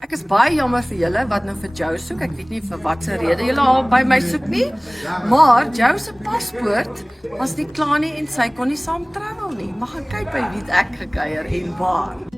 Ek is baie jammer vir julle wat nou vir Joe soek. Ek weet nie vir watter rede julle al by my soek nie. Maar Joe se paspoort was nie klaar nie en sy kon nie saam travel nie. Mag gaan kyk by wie ek gekuier en waar.